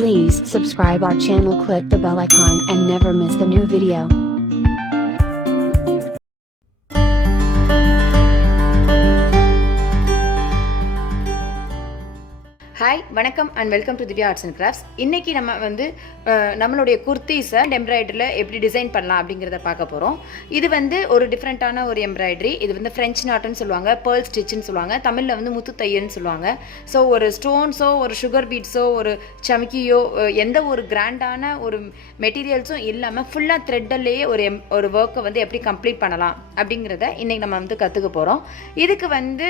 Please subscribe our channel, click the bell icon and never miss the new video. Hi, வணக்கம் and welcome to Dhivya Arts and Crafts. இன்னைக்கு நம்ம வந்து நம்மளுடைய குர்தீஸை எம்ப்ராய்டரியில் எப்படி design பண்ணலாம் அப்படிங்கிறத பார்க்க போகிறோம். இது வந்து ஒரு டிஃப்ரெண்ட்டான ஒரு எம்ப்ராய்டரி. இது வந்து ஃப்ரெஞ்ச் நாட்டுன்னு சொல்லுவாங்க, பேர்ல் ஸ்டிச்சுன்னு சொல்லுவாங்க, தமிழில் வந்து முத்து தையல்னு சொல்லுவாங்க. ஸோ ஒரு ஸ்டோன்ஸோ ஒரு சுகர் பீட்ஸோ ஒரு சமிக்கியோ எந்த ஒரு கிராண்டான ஒரு மெட்டீரியல்ஸும் இல்லாமல் ஃபுல்லாக த்ரெட்டல்லையே ஒரு ஒர்க்கை வந்து எப்படி கம்ப்ளீட் பண்ணலாம் அப்படிங்கிறத இன்றைக்கி நம்ம வந்து கற்றுக்க போகிறோம். இதுக்கு வந்து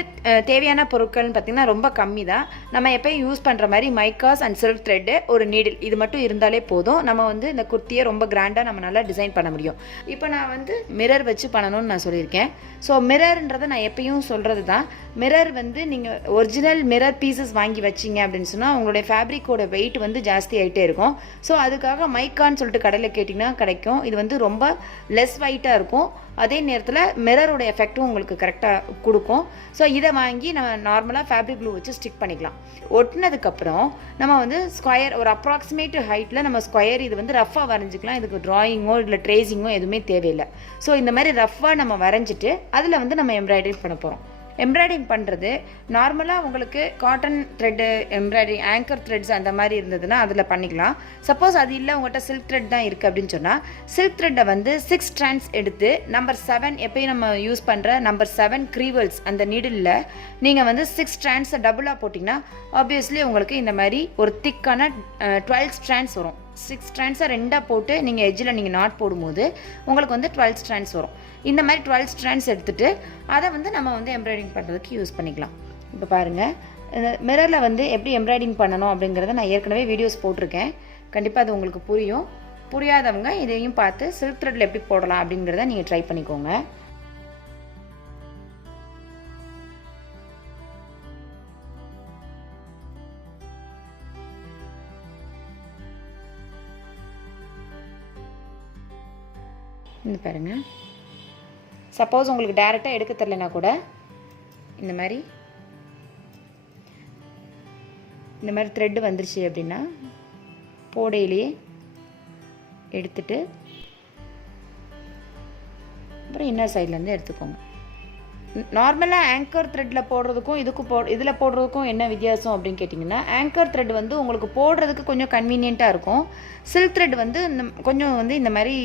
தேவையான பொருட்கள்னு பார்த்திங்கன்னா ரொம்ப கம்மி தான். நம்ம எப்போ யூஸ் பண்ணுற மாதிரி மைக்காஸ் அண்ட் சில்க் த்ரெட்டு, ஒரு நீடில், இது மட்டும் இருந்தாலே போதும். நம்ம வந்து இந்த குர்த்தியை ரொம்ப கிராண்டாக நம்ம நல்லா டிசைன் பண்ண முடியும். இப்போ நான் வந்து மிரர் வச்சு பண்ணணும்னு நான் சொல்லியிருக்கேன். ஸோ மிரர்ன்றதை நான் எப்பயும் சொல்கிறது தான். மிரர் வந்து நீங்கள் ஒரிஜினல் மிரர் பீசஸ் வாங்கி வச்சிங்க அப்படின்னு சொன்னால் உங்களுடைய ஃபேப்ரிக்கோட வெயிட் வந்து ஜாஸ்தி ஆகிட்டே இருக்கும். ஸோ அதுக்காக மைக்கான்னு சொல்லிட்டு கடையில் கேட்டிங்கன்னா கிடைக்கும். இது வந்து ரொம்ப லெஸ் வெயிட்டாக இருக்கும், அதே நேரத்தில் மிரரோட எஃபெக்ட்டும் உங்களுக்கு கரெக்டாக கொடுக்கும். ஸோ இதை வாங்கி நம்ம நார்மலாக ஃபேப்ரிக் க்ளூ வச்சு ஸ்டிக் பண்ணிக்கலாம். ஒட்டினதுக்கப்புறம் நம்ம வந்து ஸ்கொயர் ஒரு அப்ராக்சிமேட் ஹைட்டில் நம்ம ஸ்கொயர் இது வந்து ரஃபாக வரைஞ்சிக்கலாம். இதுக்கு ட்ராயிங்கோ இல்லை ட்ரேசிங்கோ எதுவுமே தேவையில்லை. ஸோ இந்த மாதிரி ரஃபாக நம்ம வரைஞ்சிட்டு அதில் வந்து நம்ம எம்ப்ராய்டரி பண்ண போகிறோம். எம்ப்ராய்டிங் பண்ணுறது நார்மலாக உங்களுக்கு cotton thread embroidery anchor threads அந்த மாதிரி இருந்ததுன்னா அதில் பண்ணிக்கலாம். சப்போஸ் அது இல்லை உங்கள்கிட்ட சில்க் த்ரெட் தான் இருக்குது அப்படின்னு சொன்னால் சில்க் த்ரெட்டை வந்து 6 strands எடுத்து நம்பர் 7 எப்பயும் நம்ம யூஸ் பண்ணுற நம்பர் 7 க்ரீவல்ஸ் அந்த நீடிலில் நீங்கள் வந்து 6 strands டபுளாக போட்டிங்கன்னா ஆப்வியஸ்லி உங்களுக்கு இந்த மாதிரி ஒரு திக்கான 12 strands வரும். 6 strands ரெண்டாக போட்டு நீங்கள் எட்ஜில் நீங்கள் நாட் போடும்போது உங்களுக்கு வந்து 12 strands வரும். இந்த மாதிரி 12 strands எடுத்துகிட்டு அதை வந்து நம்ம வந்து எம்ப்ராய்டிங் பண்ணுறதுக்கு யூஸ் பண்ணிக்கலாம். இப்போ பாருங்கள், இந்த மிரரில் வந்து எப்படி எம்ப்ராய்டிங் பண்ணணும் அப்படிங்கிறத நான் ஏற்கனவே வீடியோஸ் போட்டிருக்கேன். கண்டிப்பாக அது உங்களுக்கு புரியும். புரியாதவங்க இதையும் பார்த்து சில்க் த்ரெட்டில் எப்படி போடலாம் அப்படிங்கிறத நீங்கள் ட்ரை பண்ணிக்கோங்க. இந்த பாருங்கள், சப்போஸ் உங்களுக்கு டைரெக்டாக எடுக்க தெரியலனா கூட இந்த மாதிரி த்ரெட்டு வந்துருச்சு அப்படின்னா போடையிலேயே எடுத்துட்டு அப்புறம் இன்னர் சைட்லேருந்து எடுத்துக்கோங்க. நார்மலாக ஆங்கர் த்ரெட்டில் போடுறதுக்கும் இதில் போடுறதுக்கும் என்ன வித்தியாசம் அப்படின்னு கேட்டிங்கன்னா, ஆங்கர் த்ரெட் வந்து உங்களுக்கு போடுறதுக்கு கொஞ்சம் கன்வீனியண்ட்டாக இருக்கும். சில்க் த்ரெட் வந்து கொஞ்சம் வந்து இந்த மாதிரி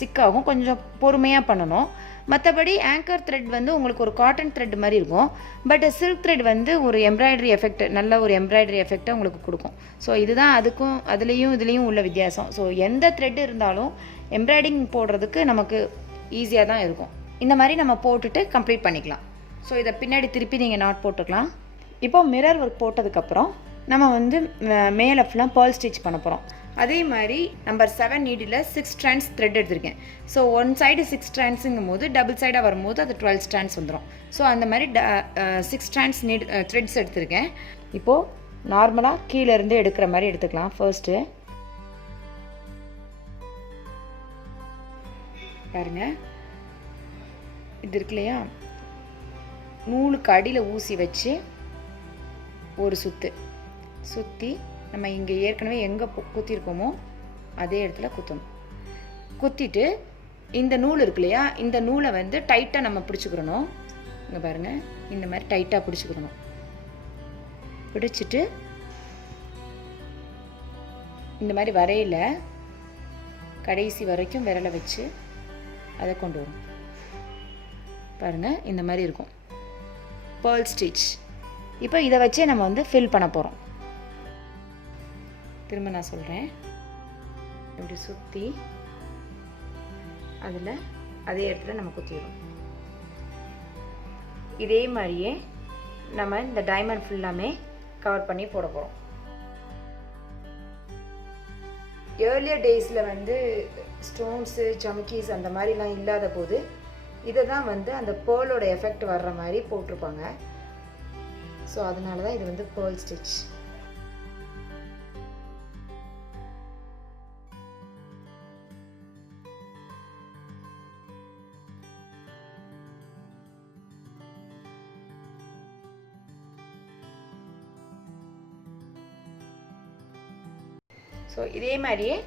சிக்காகும், கொஞ்சம் பொறுமையாக பண்ணணும். மற்றபடி ஆங்கர் த்ரெட் வந்து உங்களுக்கு ஒரு காட்டன் த்ரெட் மாதிரி இருக்கும். பட் சில்க் த்ரெட் வந்து ஒரு எம்ப்ராய்டரி எஃபெக்ட், நல்ல ஒரு எம்ப்ராய்டரி எஃபெக்டை உங்களுக்கு கொடுக்கும். ஸோ இதுதான் அதுக்கும் இதுலேயும் உள்ள வித்தியாசம். ஸோ எந்த த்ரெட் இருந்தாலும் எம்ப்ராய்டிங் போடுறதுக்கு நமக்கு ஈஸியாக தான் இருக்கும். இந்த மாதிரி நம்ம போட்டுட்டு கம்ப்ளீட் பண்ணிக்கலாம். ஸோ இதை பின்னாடி திருப்பி நீங்கள் நாட் போட்டுக்கலாம். இப்போ மிரர் ஒர்க் போட்டதுக்கப்புறம் நம்ம வந்து மேலே ஃபுல்லாக பேர்ல் ஸ்டிச் பண்ண போகிறோம். அதே மாதிரி நம்பர் 7 நீடில் 6 strands த்ரெட் எடுத்திருக்கேன். ஸோ ஒன் சைடு 6 strandsங்கும் போது டபுள் சைடாக வரும்போது அது 12 strands வந்துடும். ஸோ அந்த மாதிரி 6 strands த்ரெட்ஸ் எடுத்திருக்கேன். இப்போது நார்மலாக கீழேருந்து எடுக்கிற மாதிரி எடுத்துக்கலாம். ஃபர்ஸ்ட்டு பாருங்கள், இது இருக்கு இல்லையா, நூலுக்கு அடியில் ஊசி வச்சு ஒரு சுற்றி நம்ம இங்கே ஏற்கனவே எங்கே குத்திருக்கோமோ அதே இடத்துல குத்தணும். குத்திட்டு இந்த நூல் இருக்கு இல்லையா, இந்த நூலை வந்து டைட்டாக நம்ம பிடிச்சிக்கிறணும். இங்கே பாருங்கள், இந்த மாதிரி டைட்டாக பிடிச்சிக்கிறணும். பிடிச்சிட்டு இந்த மாதிரி வரையில் கடைசி வரைக்கும் விரலை வச்சு அதை கொண்டு வரும். பாருங்கள், இந்த மாதிரி இருக்கும் பேர்ல் ஸ்டிச். இப்போ இதை வச்சே நம்ம வந்து ஃபில் பண்ண போகிறோம். திரும்ப நான் சொல்கிறேன், இப்படி சுற்றி அதில் அதே இடத்துல நம்ம குத்திடுறோம். இதே மாதிரியே நம்ம இந்த டைமண்ட் ஃபுல்லாமே கவர் பண்ணி போட போகிறோம். ஏர்லியர் டேஸில் வந்து ஸ்டோன்ஸு ஜமிக்கீஸ் அந்த மாதிரிலாம் இல்லாத போது இதை தான் வந்து அந்த பேர்லோட எஃபெக்ட் வர்ற மாதிரி போட்டிருப்பாங்க. ஸோ அதனால தான் இது வந்து பேர்ல் ஸ்டிச். ஸோ இதே மாதிரியே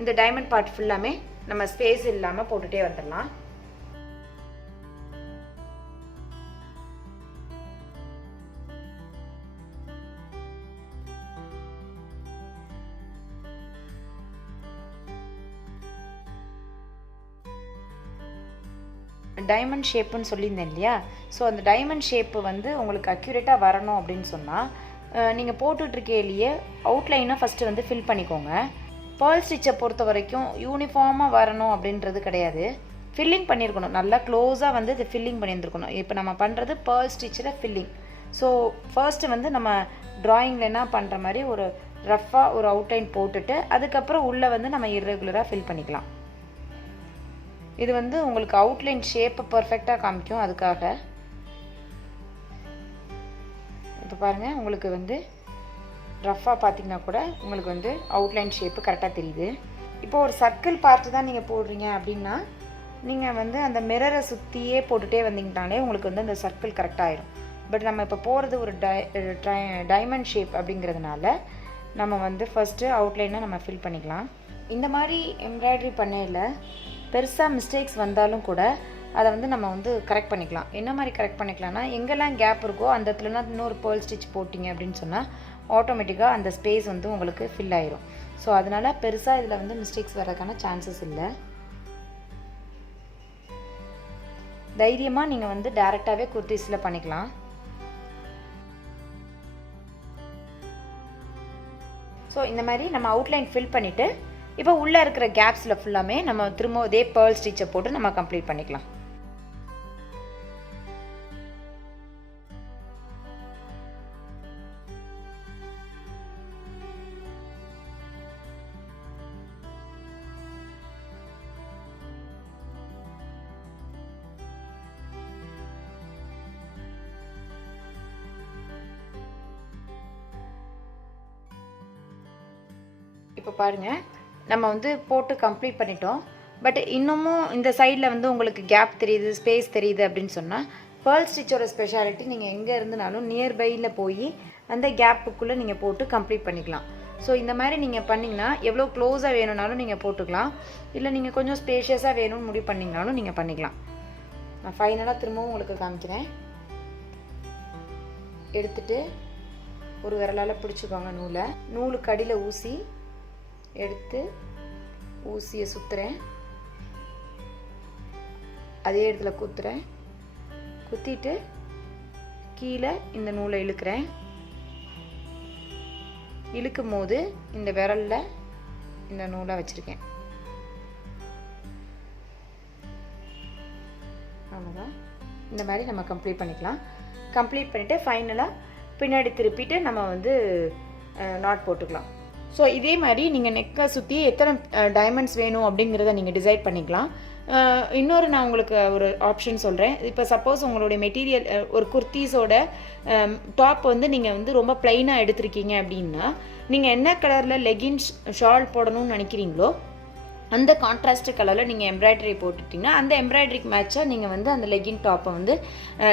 இந்த டைமண்ட் பார்ட் ஃபுல்லாமே நம்ம ஸ்பேஸ் இல்லாமல் போட்டுகிட்டே வந்துடலாம். டைமண்ட் ஷேப்புன்னு சொல்லியிருந்தேன் இல்லையா? ஸோ அந்த டைமண்ட் ஷேப்பு வந்து உங்களுக்கு அக்யூரேட்டாக வரணும் அப்படின்னு சொன்னால் நீங்கள் போட்டுட்ருக்கையிலேயே அவுட்லைனை ஃபஸ்ட்டு வந்து ஃபில் பண்ணிக்கோங்க. பேர்ல் ஸ்டிச்சை பொறுத்த வரைக்கும் யூனிஃபார்மாக வரணும் அப்படின்றது கிடையாது. ஃபில்லிங் பண்ணியிருக்கணும், நல்லா க்ளோஸாக வந்து இது ஃபில்லிங் பண்ணியிருந்துருக்கணும். இப்போ நம்ம பண்ணுறது பேர்ல் ஸ்டிச்சில் ஃபில்லிங். ஸோ ஃபர்ஸ்ட்டு வந்து நம்ம ட்ராயிங்கில் என்ன பண்ணுற மாதிரி ஒரு ரஃப்பாக ஒரு அவுட்லைன் போட்டுட்டு அதுக்கப்புறம் உள்ளே வந்து நம்ம இர்ரெகுலராக ஃபில் பண்ணிக்கலாம். இது வந்து உங்களுக்கு அவுட்லைன் ஷேப்பை பர்ஃபெக்டாக காமிக்கும். அதுக்காக இப்போ பாருங்கள், உங்களுக்கு வந்து ரஃப்பாக பார்த்தீங்கன்னா கூட உங்களுக்கு வந்து அவுட்லைன் ஷேப்பு கரெக்டாக தெரியுது. இப்போ ஒரு சர்க்கிள் பார்த்து தான் நீங்கள் போடுறீங்க அப்படின்னா நீங்கள் வந்து அந்த மிரரை சுற்றியே போட்டுகிட்டே வந்தீங்கனாலே உங்களுக்கு வந்து அந்த சர்க்கிள் கரெக்டாகிடும். பட் நம்ம இப்போ போகிறது ஒரு டைமண்ட் ஷேப் அப்படிங்கிறதுனால நம்ம வந்து ஃபஸ்ட்டு அவுட்லைனை நம்ம ஃபில் பண்ணிக்கலாம். இந்த மாதிரி எம்ப்ராய்டரி பண்ணையில் பெருசாக மிஸ்டேக்ஸ் வந்தாலும் கூட அதை வந்து நம்ம வந்து கரெக்ட் பண்ணிக்கலாம். என்ன மாதிரி கரெக்ட் பண்ணிக்கலாம்னா, எங்கெல்லாம் கேப் இருக்கோ அந்த இடத்துலலாம் இன்னொரு பேர்ல் ஸ்டிச் போட்டிங்க அப்படின்னு சொன்னால் ஆட்டோமேட்டிக்காக அந்த ஸ்பேஸ் வந்து உங்களுக்கு ஃபில் ஆயிரும். ஸோ அதனால் பெருசாக இதில் வந்து மிஸ்டேக்ஸ் வரதுக்கான சான்சஸ் இல்லை. தைரியமாக நீங்கள் வந்து டைரெக்டாகவே குர்த்திஸில் பண்ணிக்கலாம். ஸோ இந்த மாதிரி நம்ம அவுட்லைன் ஃபில் பண்ணிவிட்டு இப்போ உள்ளே இருக்கிற கேப்ஸில் ஃபுல்லாமே நம்ம திரும்ப இதே பேர்ல் ஸ்டிச்சை போட்டு நம்ம கம்ப்ளீட் பண்ணிக்கலாம். இப்போ பாருங்கள், நம்ம வந்து போட்டு கம்ப்ளீட் பண்ணிட்டோம். பட் இன்னமும் இந்த சைடில் வந்து உங்களுக்கு கேப் தெரியுது, ஸ்பேஸ் தெரியுது அப்படின்னு சொன்னால் பேர்ல் ஸ்டிச்சோட ஸ்பெஷாலிட்டி நீங்கள் எங்கே இருந்துனாலும் நியர்பையில் போய் அந்த கேப்புக்குள்ளே நீங்கள் போட்டு கம்ப்ளீட் பண்ணிக்கலாம். ஸோ இந்த மாதிரி நீங்கள் பண்ணிங்கன்னா எவ்வளோ க்ளோஸாக வேணும்னாலும் நீங்கள் போட்டுக்கலாம். இல்லை நீங்கள் கொஞ்சம் ஸ்பேஷியஸாக வேணும்னு முடிவு பண்ணிங்கனாலும் நீங்கள் பண்ணிக்கலாம். நான் ஃபைனலாக திரும்பவும் உங்களுக்கு காமிக்கிறேன். எடுத்துகிட்டு ஒரு விரலால் பிடிச்சிக்கோங்க நூலை. நூலுக்கு அடியில் ஊசி எடுத்து ஊசியை சுற்றுறேன், அதே இடத்துல குத்துறேன். குத்திட்டு கீழே இந்த நூலை இழுக்கிறேன். இழுக்கும் போது இந்த விரலில் இந்த நூலை வச்சுருக்கேன். அவ்வளோதான். இந்த மாதிரி நம்ம கம்ப்ளீட் பண்ணிக்கலாம். கம்ப்ளீட் பண்ணிவிட்டு ஃபைனலாக பின்னாடி திருப்பிட்டு நம்ம வந்து நாட் போட்டுக்கலாம். ஸோ இதே மாதிரி நீங்கள் நெக்கை சுற்றி எத்தனை டைமண்ட்ஸ் வேணும் அப்படிங்கிறத நீங்கள் டிசைட் பண்ணிக்கலாம். இன்னொரு நான் உங்களுக்கு ஒரு ஆப்ஷன் சொல்கிறேன். இப்போ சப்போஸ் உங்களுடைய மெட்டீரியல் ஒரு குர்த்தீஸோட டாப் வந்து நீங்கள் வந்து ரொம்ப ப்ளைனாக எடுத்திருக்கீங்க அப்படின்னா நீங்கள் என்ன கலரில் லெகின்ஸ் ஷால் போடணும்னு நினைக்கிறீங்களோ அந்த கான்ட்ராஸ்ட் கலரில் நீங்கள் எம்ப்ராய்டரி போட்டுட்டிங்கன்னா அந்த எம்ப்ராய்டரிக்கு மேட்சாக நீங்கள் வந்து அந்த லெகின் டாப்பை வந்து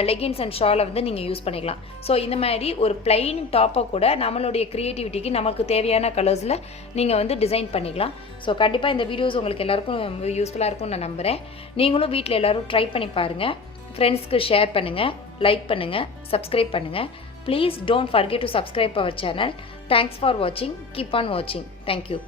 லெகின்ஸ் அண்ட் ஷாலை வந்து நீங்கள் யூஸ் பண்ணிக்கலாம். ஸோ இந்த மாதிரி ஒரு பிளைன் டாப்பை கூட நம்மளுடைய க்ரியேட்டிவிட்டிக்கு நமக்கு தேவையான கலர்ஸில் நீங்கள் வந்து டிசைன் பண்ணிக்கலாம். ஸோ கண்டிப்பாக இந்த வீடியோஸ் உங்களுக்கு எல்லாருக்கும் யூஸ்ஃபுல்லாக இருக்கும்னு நான் நம்புகிறேன். நீங்களும் வீட்டில் எல்லோரும் ட்ரை பண்ணி பாருங்கள். ஃப்ரெண்ட்ஸ்க்கு ஷேர் பண்ணுங்கள், லைக் பண்ணுங்கள், சப்ஸ்கிரைப் பண்ணுங்கள். Please don't forget to subscribe our channel. Thanks for வாட்சிங். கீப் ஆன் வாட்சிங். தேங்க்யூ.